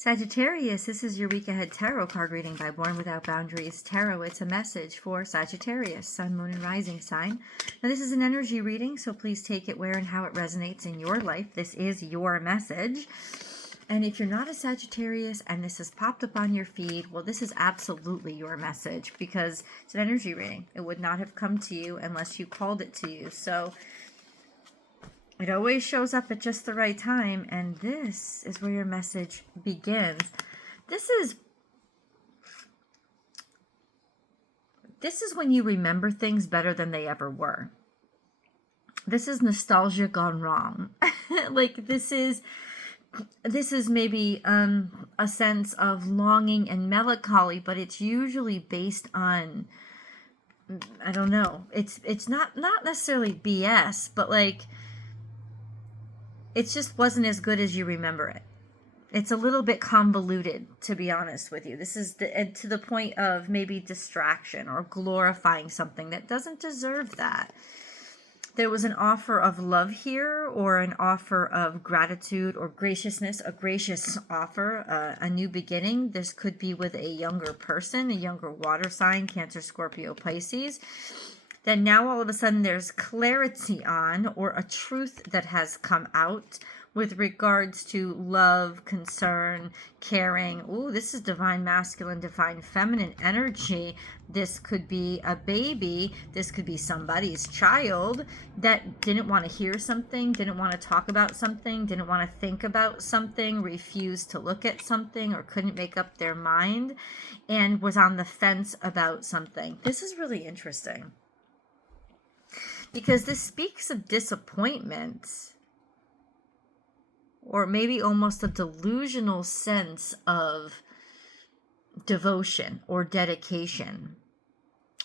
Sagittarius, this is your week ahead tarot card reading by Born Without Boundaries Tarot. It's a message for Sagittarius, Sun, Moon, and Rising sign. Now, this is an energy reading, so please take it where and how it resonates in your life. This is your message. And if you're not a Sagittarius and this has popped up on your feed, well, this is absolutely your message because it's an energy reading. It would not have come to you unless you called it to you. So it always shows up at just the right time, and this is where your message begins. This is when you remember things better than they ever were. This is nostalgia gone wrong. Like this is maybe a sense of longing and melancholy, but it's usually based on, I don't know. It's not necessarily BS, but like, it just wasn't as good as you remember it. It's a little bit convoluted, to be honest with you. This is to the point of maybe distraction or glorifying something that doesn't deserve that. There was an offer of love here, or an offer of gratitude or graciousness, a gracious offer, a new beginning. This could be with a younger person, a younger water sign, Cancer, Scorpio, Pisces. Then now all of a sudden there's clarity on, or a truth that has come out with regards to love, concern, caring. Ooh, this is divine masculine, divine feminine energy. This could be a baby. This could be somebody's child that didn't want to hear something, didn't want to talk about something, didn't want to think about something, refused to look at something, or couldn't make up their mind, and was on the fence about something. This is really interesting, because this speaks of disappointment, or maybe almost a delusional sense of devotion or dedication.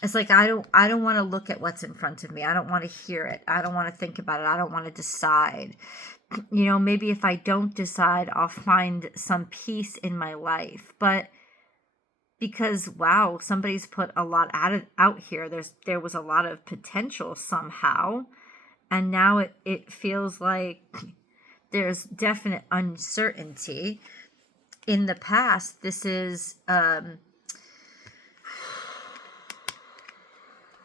It's like, I don't want to look at what's in front of me. I don't want to hear it. I don't want to think about it. I don't want to decide. You know, maybe if I don't decide, I'll find some peace in my life. But because, wow, somebody's put a lot out here. There was a lot of potential somehow. And now it feels like there's definite uncertainty. In the past, this is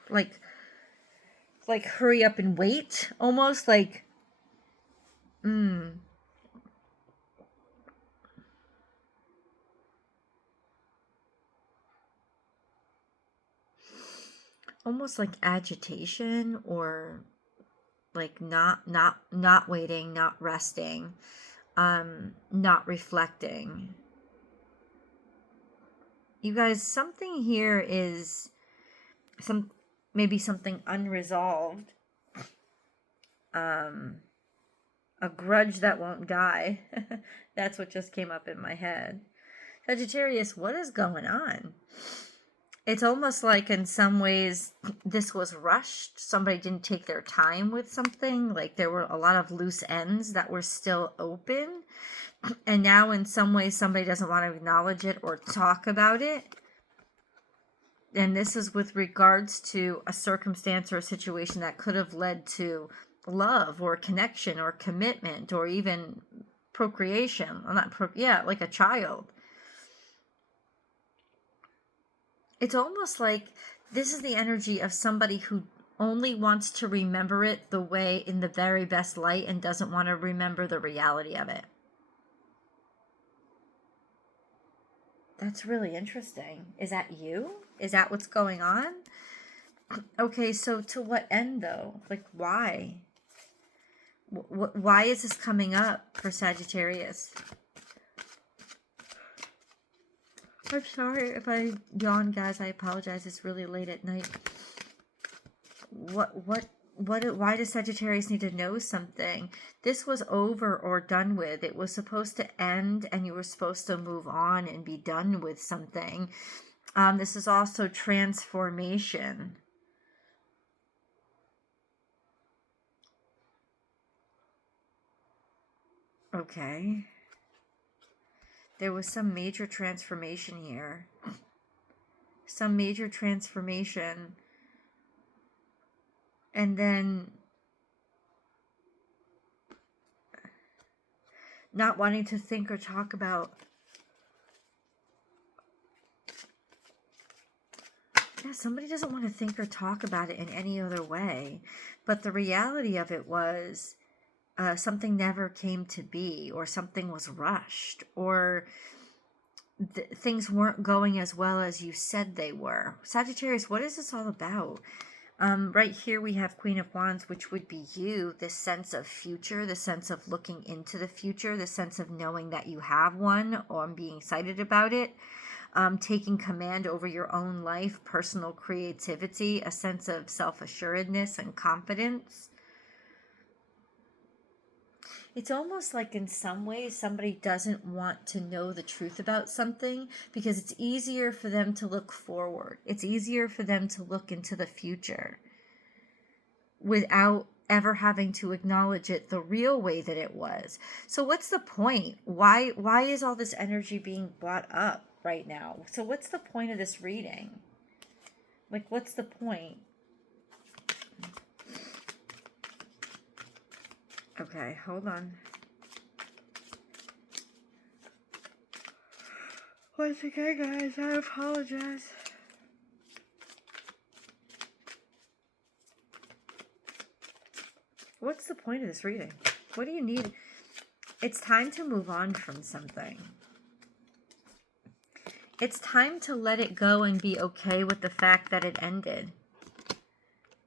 like hurry up and wait, almost like almost like agitation, or like not waiting, not resting, not reflecting. You guys, something here is maybe something unresolved, a grudge that won't die. That's what just came up in my head. Sagittarius, what is going on? It's almost like in some ways this was rushed. Somebody didn't take their time with something. Like there were a lot of loose ends that were still open. And now in some ways somebody doesn't want to acknowledge it or talk about it. And this is with regards to a circumstance or a situation that could have led to love or connection or commitment or even procreation. Like a child. It's almost like this is the energy of somebody who only wants to remember it the way in the very best light and doesn't want to remember the reality of it. That's really interesting. Is that you? Is that what's going on? Okay, so to what end though? Like why? Why is this coming up for Sagittarius? I'm sorry if I yawn, guys. I apologize. It's really late at night. Why does Sagittarius need to know something? This was over or done with. It was supposed to end and you were supposed to move on and be done with something. This is also transformation. Okay. There was some major transformation here. Some major transformation. And then not wanting to think or talk about Yeah, somebody doesn't want to think or talk about it in any other way. But the reality of it was something never came to be, or something was rushed, or things weren't going as well as you said they were. Sagittarius, what is this all about? Right here we have Queen of Wands, which would be you, this sense of future, the sense of looking into the future, the sense of knowing that you have one, or being excited about it, taking command over your own life, personal creativity, a sense of self-assuredness and confidence. It's almost like in some ways somebody doesn't want to know the truth about something because it's easier for them to look forward. It's easier for them to look into the future without ever having to acknowledge it the real way that it was. So what's the point? Why is all this energy being brought up right now? So what's the point of this reading? Like, what's the point? Okay, hold on. Once again, guys, I apologize. What's the point of this reading? What do you need? It's time to move on from something. It's time to let it go and be okay with the fact that it ended.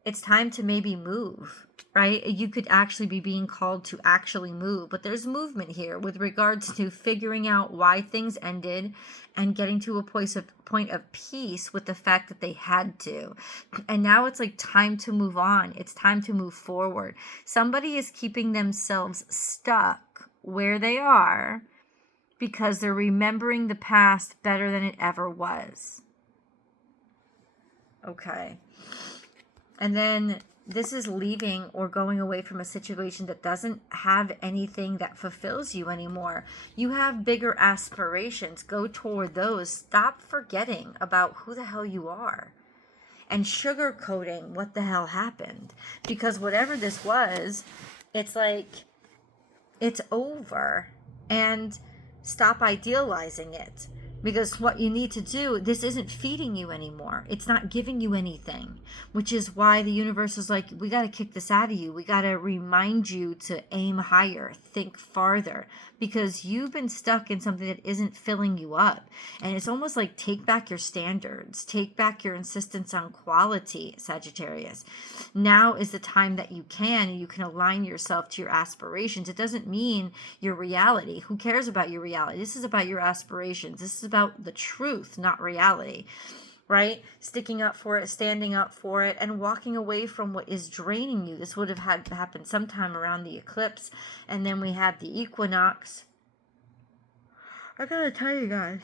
It's time to maybe move, right? You could actually be being called to actually move, but there's movement here with regards to figuring out why things ended and getting to a point of peace with the fact that they had to. And now it's like time to move on. It's time to move forward. Somebody is keeping themselves stuck where they are because they're remembering the past better than it ever was. Okay. And then this is leaving or going away from a situation that doesn't have anything that fulfills you anymore. You have bigger aspirations. Go toward those. Stop forgetting about who the hell you are and sugarcoating what the hell happened. Because whatever this was, it's like, it's over. And stop idealizing it. Because what you need to do, this isn't feeding you anymore. It's not giving you anything, which is why the universe is like, we got to kick this out of you. We got to remind you to aim higher, think farther, because you've been stuck in something that isn't filling you up. And it's almost like take back your standards, take back your insistence on quality, Sagittarius. Now is the time that you can align yourself to your aspirations. It doesn't mean your reality. Who cares about your reality? This is about your aspirations. This is about the truth, not reality, right? Sticking up for it, standing up for it, and walking away from what is draining you. This would have had to happen sometime around the eclipse. And then we have the equinox. I gotta tell you guys,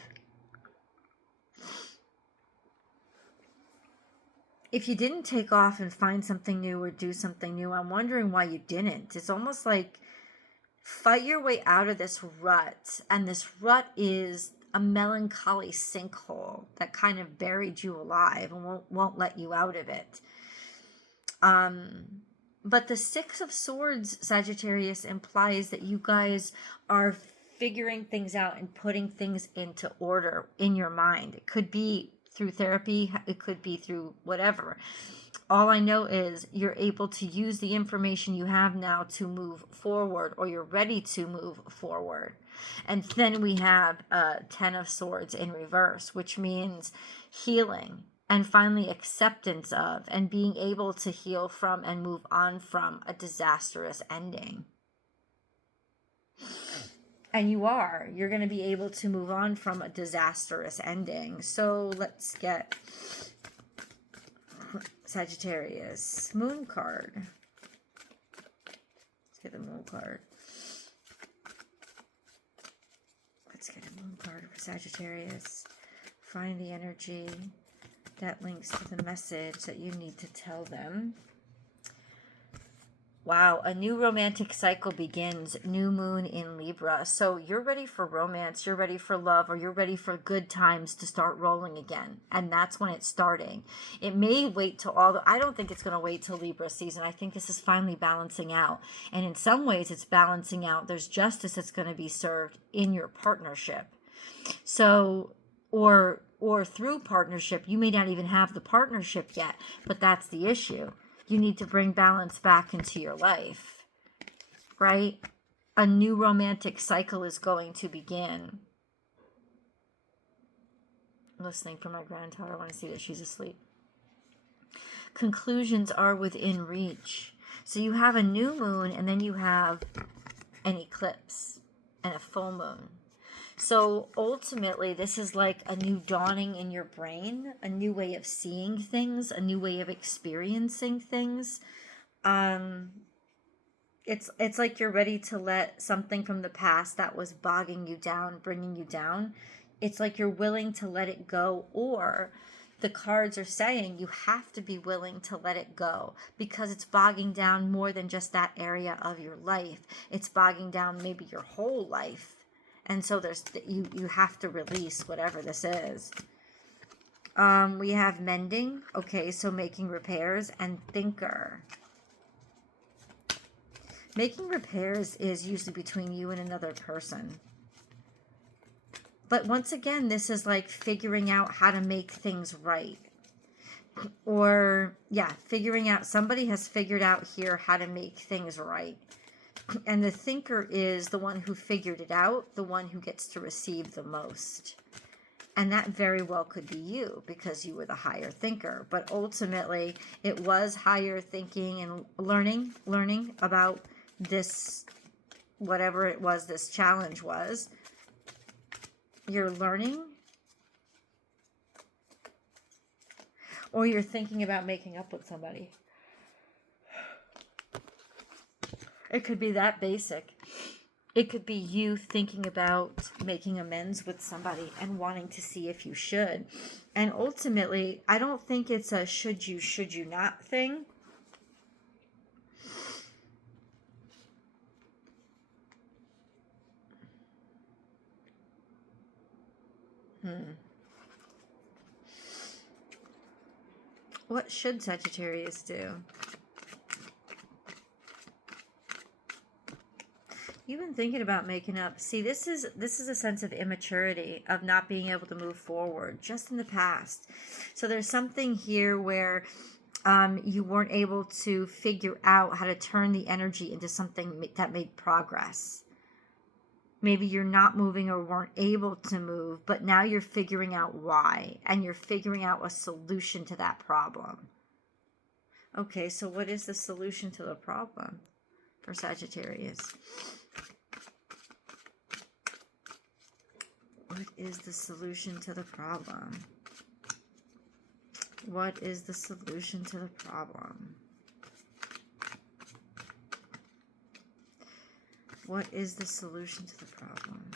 if you didn't take off and find something new or do something new, I'm wondering why you didn't. It's almost like fight your way out of this rut. And this rut is a melancholy sinkhole that kind of buried you alive and won't let you out of it. But the Six of Swords, Sagittarius, implies that you guys are figuring things out and putting things into order in your mind. It could be through therapy, it could be through whatever. All I know is you're able to use the information you have now to move forward, or you're ready to move forward. And then we have Ten of Swords in reverse, which means healing and finally acceptance of and being able to heal from and move on from a disastrous ending. And you're going to be able to move on from a disastrous ending. So let's get Sagittarius Moon card. Let's get the Moon card. Let's get a Moon card for Sagittarius. Find the energy that links to the message that you need to tell them. Wow, a new romantic cycle begins. New moon in Libra. So you're ready for romance, you're ready for love, or you're ready for good times to start rolling again. And that's when it's starting. It may wait till I don't think it's going to wait till Libra season. I think this is finally balancing out. And in some ways it's balancing out. There's justice that's going to be served in your partnership. So or through partnership. You may not even have the partnership yet, but that's the issue. You need to bring balance back into your life, right? A new romantic cycle is going to begin. I'm listening for my granddaughter. I want to see that she's asleep. Conclusions are within reach. So you have a new moon, and then you have an eclipse and a full moon. So ultimately, this is like a new dawning in your brain, a new way of seeing things, a new way of experiencing things. It's like you're ready to let something from the past that was bogging you down, bringing you down. It's like you're willing to let it go, or the cards are saying you have to be willing to let it go because it's bogging down more than just that area of your life. It's bogging down maybe your whole life. And so you have to release whatever this is. We have mending. Okay, so making repairs, and thinker. Making repairs is usually between you and another person. But once again, this is like figuring out how to make things right. Or, yeah, figuring out, somebody has figured out here how to make things right. And the thinker is the one who figured it out, the one who gets to receive the most. And that very well could be you, because you were the higher thinker. But ultimately, it was higher thinking and learning about this, whatever it was this challenge was. You're learning, or you're thinking about making up with somebody. It could be that basic. It could be you thinking about making amends with somebody and wanting to see if you should. And ultimately, I don't think it's a should you not thing. What should Sagittarius do? You've been thinking about making up. See, this is a sense of immaturity, of not being able to move forward, just in the past. So there's something here where you weren't able to figure out how to turn the energy into something that made progress. Maybe you're not moving or weren't able to move, but now you're figuring out why, and you're figuring out a solution to that problem. Okay, so what is the solution to the problem for Sagittarius? What is the solution to the problem? What is the solution to the problem? What is the solution to the problem?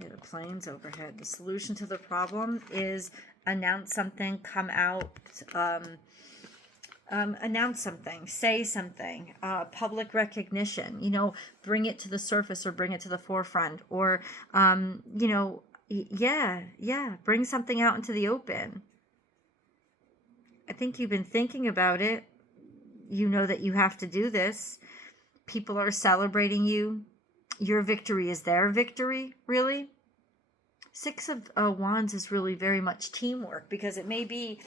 Yeah, the planes overhead. The solution to the problem is announce something, come out, announce something, say something, public recognition, bring it to the surface or bring it to the forefront, or, bring something out into the open. I think you've been thinking about it. You know that you have to do this. People are celebrating you. Your victory is their victory, really. Six of Wands is really very much teamwork, because it may be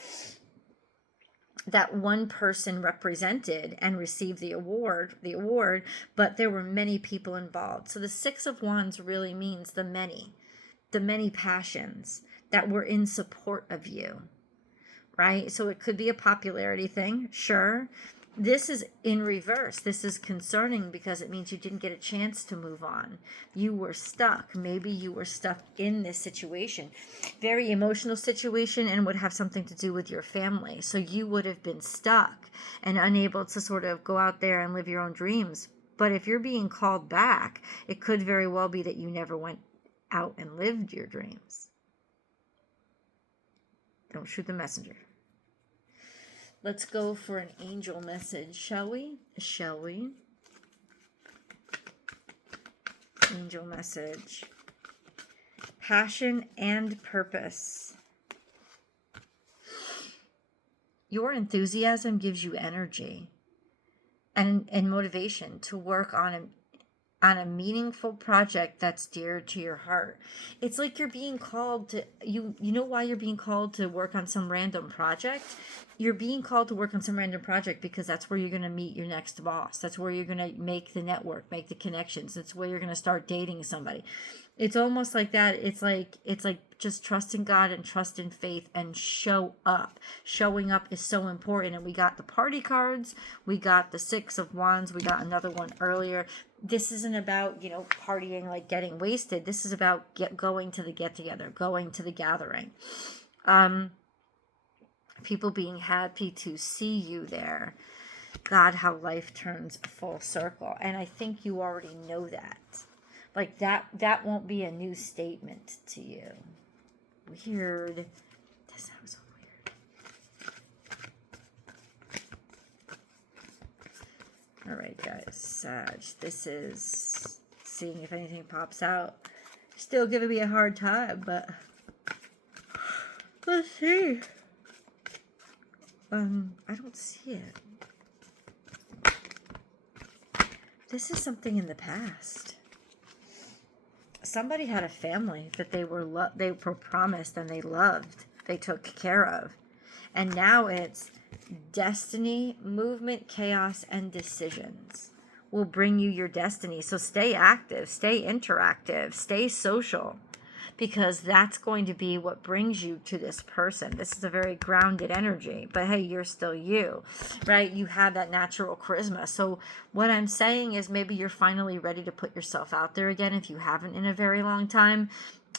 that one person represented and received the award, but there were many people involved. So the Six of Wands really means the many passions that were in support of you. Right? So it could be a popularity thing, sure. This is in reverse. This is concerning because it means you didn't get a chance to move on. You were stuck. Maybe you were stuck in this situation. Very emotional situation, and would have something to do with your family. So you would have been stuck and unable to sort of go out there and live your own dreams. But if you're being called back, it could very well be that you never went out and lived your dreams. Don't shoot the messenger. Let's go for an angel message, shall we? Angel message. Passion and purpose. Your enthusiasm gives you energy and motivation to work on on a meaningful project that's dear to your heart. It's like you're being called to, you know why you're being called to work on some random project? You're being called to work on some random project because that's where you're going to meet your next boss. That's where you're going to make the network, make the connections. That's where you're going to start dating somebody. It's almost like that. It's like just trust in God and trust in faith and show up. Showing up is so important. And we got the party cards. We got the 6 of Wands. We got another one earlier. This isn't about, partying, like getting wasted. This is about going to the get together, going to the gathering. People being happy to see you there. God, how life turns full circle. And I think you already know that. Like that won't be a new statement to you. Weird. That sounds so weird. All right, guys. Sag. This is seeing if anything pops out. Still giving me a hard time, but let's see. I don't see it. This is something in the past. Somebody had a family that they were promised and they loved. They took care of. And now it's destiny, movement, chaos, and decisions will bring you your destiny. So stay active, stay interactive, stay social, because that's going to be what brings you to this person. This is a very grounded energy, but hey, you're still you, right? You have that natural charisma. So what I'm saying is maybe you're finally ready to put yourself out there again if you haven't in a very long time.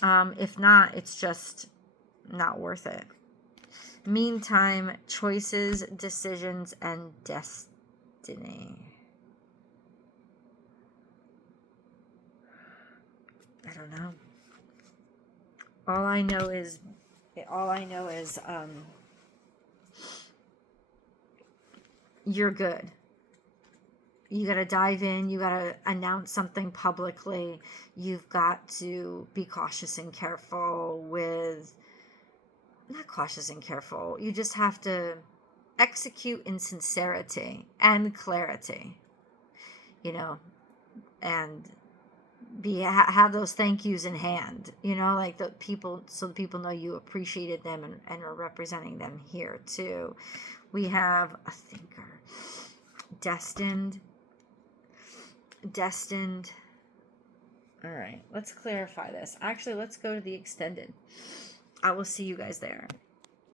If not, it's just not worth it. Meantime, choices, decisions, and destiny. I don't know. All I know is you're good. You got to dive in. You got to announce something publicly. You've got to be cautious and careful with, not cautious and careful. You just have to execute in sincerity and clarity, and have those thank yous in hand, like the people, so the people know you appreciated them and are representing them here too. We have a thinker, destined. All right, let's clarify this. Actually, let's go to the extended. I will see you guys there.